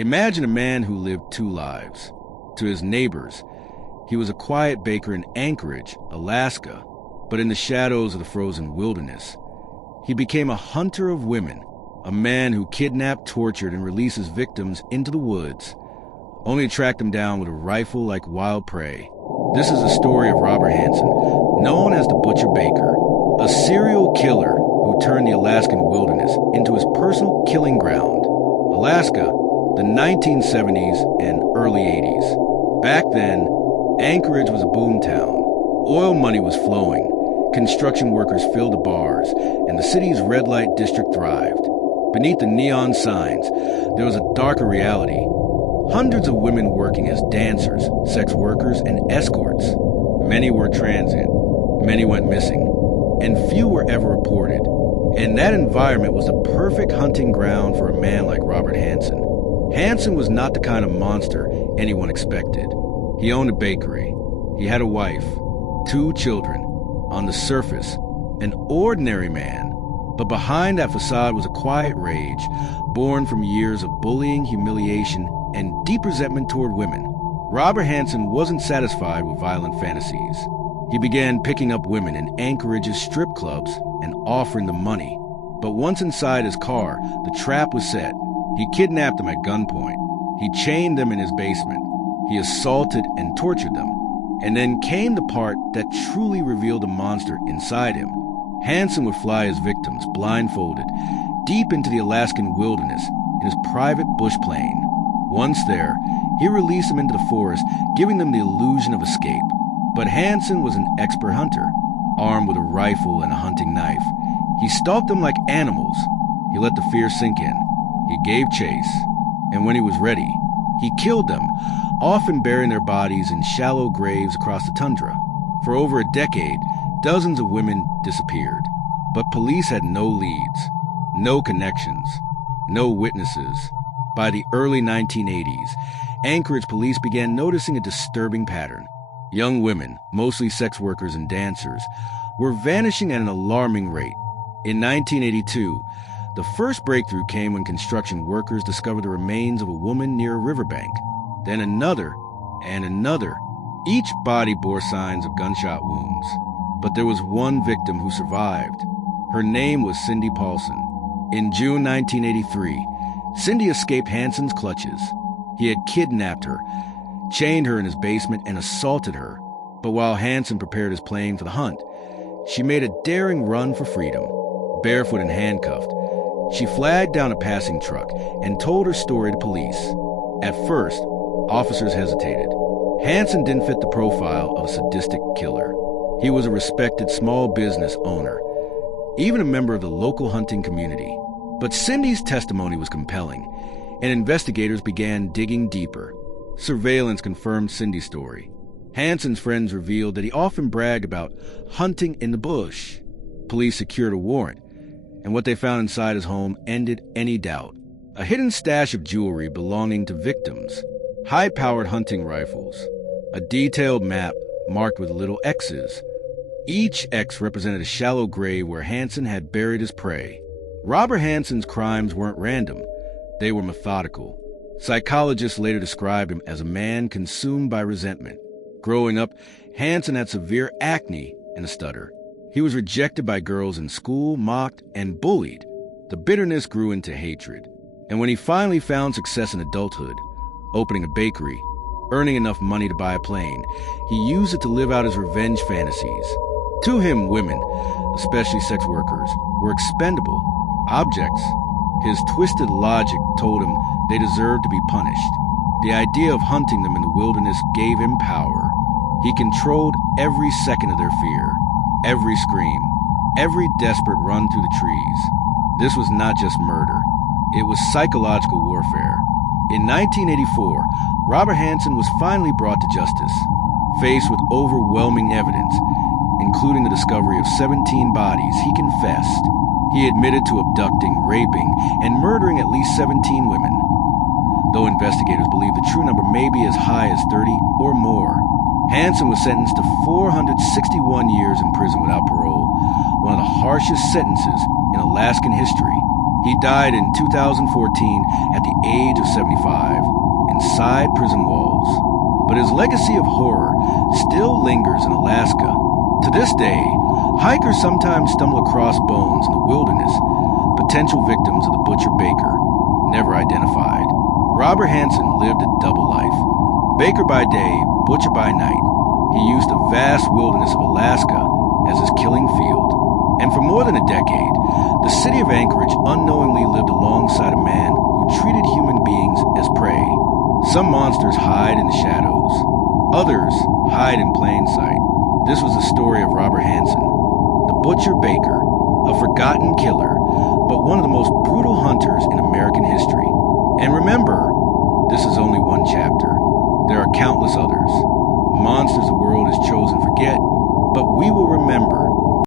Imagine a man who lived two lives. To his neighbors, he was a quiet baker in Anchorage, Alaska, but in the shadows of the frozen wilderness, he became a hunter of women, a man who kidnapped, tortured, and released his victims into the woods, only to track them down with a rifle like wild prey. This is the story of Robert Hansen, known as the Butcher Baker, a serial killer who turned the Alaskan wilderness into his personal killing ground. Alaska, the 1970s and early 80s. Back then, Anchorage was a boomtown. Oil money was flowing. Construction workers filled the bars, and the city's red light district thrived. Beneath the neon signs, there was a darker reality. Hundreds of women working as dancers, sex workers, and escorts. Many were transient, many went missing, and few were ever reported. And that environment was the perfect hunting ground for a man like Robert Hansen. Hansen was not the kind of monster anyone expected. He owned a bakery. He had a wife, 2 children. On the surface, an ordinary man. But behind that facade was a quiet rage, born from years of bullying, humiliation, and deep resentment toward women. Robert Hansen wasn't satisfied with violent fantasies. He began picking up women in Anchorage's strip clubs and offering them money. But once inside his car, the trap was set. He kidnapped them at gunpoint. He chained them in his basement. He assaulted and tortured them. And then came the part that truly revealed the monster inside him. Hansen would fly his victims, blindfolded, deep into the Alaskan wilderness in his private bush plane. Once there, he released them into the forest, giving them the illusion of escape. But Hansen was an expert hunter, armed with a rifle and a hunting knife. He stalked them like animals. He let the fear sink in. He gave chase. And when he was ready, he killed them, often burying their bodies in shallow graves across the tundra. For over a decade, dozens of women disappeared. But police had no leads, no connections, no witnesses. By the early 1980s, Anchorage police began noticing a disturbing pattern. Young women, mostly sex workers and dancers, were vanishing at an alarming rate. In 1982, the first breakthrough came when construction workers discovered the remains of a woman near a riverbank. Then another, and another. Each body bore signs of gunshot wounds. But there was one victim who survived. Her name was Cindy Paulson. In June 1983, Cindy escaped Hansen's clutches. He had kidnapped her, chained her in his basement, and assaulted her. But while Hansen prepared his plane for the hunt, she made a daring run for freedom. Barefoot and handcuffed, she flagged down a passing truck and told her story to police. At first, officers hesitated. Hansen didn't fit the profile of a sadistic killer. He was a respected small business owner, even a member of the local hunting community. But Cindy's testimony was compelling, and investigators began digging deeper. Surveillance confirmed Cindy's story. Hansen's friends revealed that he often bragged about hunting in the bush. Police secured a warrant, and what they found inside his home ended any doubt. A hidden stash of jewelry belonging to victims, high-powered hunting rifles, a detailed map marked with little X's. Each X represented a shallow grave where Hansen had buried his prey. Robert Hansen's crimes weren't random. They were methodical. Psychologists later described him as a man consumed by resentment. Growing up, Hansen had severe acne and a stutter. He was rejected by girls in school, mocked, and bullied. The bitterness grew into hatred. And when he finally found success in adulthood, opening a bakery, earning enough money to buy a plane, he used it to live out his revenge fantasies. To him, women, especially sex workers, were expendable, objects. His twisted logic told him they deserved to be punished. The idea of hunting them in the wilderness gave him power. He controlled every second of their fear, every scream, every desperate run through the trees. This was not just murder. It was psychological warfare. In 1984, Robert Hansen was finally brought to justice. Faced with overwhelming evidence, including the discovery of 17 bodies, he confessed. He admitted to abducting, raping, and murdering at least 17 women, though investigators believe the true number may be as high as 30 or more. Hansen was sentenced to 461 years in prison without parole, one of the harshest sentences in Alaskan history. He died in 2014 at the age of 75 inside prison walls. But his legacy of horror still lingers in Alaska. To this day, hikers sometimes stumble across bones in the wilderness, potential victims of the Butcher Baker, never identified. Robert Hansen lived a double life. Baker by day, Butcher by night. He used the vast wilderness of Alaska as his killing field. And for more than a decade, the city of Anchorage unknowingly lived alongside a man who treated human beings as prey. Some monsters hide in the shadows. Others hide in plain sight. This was the story of Robert Hansen, the Butcher Baker, a forgotten killer, but one of the most brutal hunters in American history. And remember, this is only one chapter. There are countless others. Monsters the world has chosen to forget, but we will remember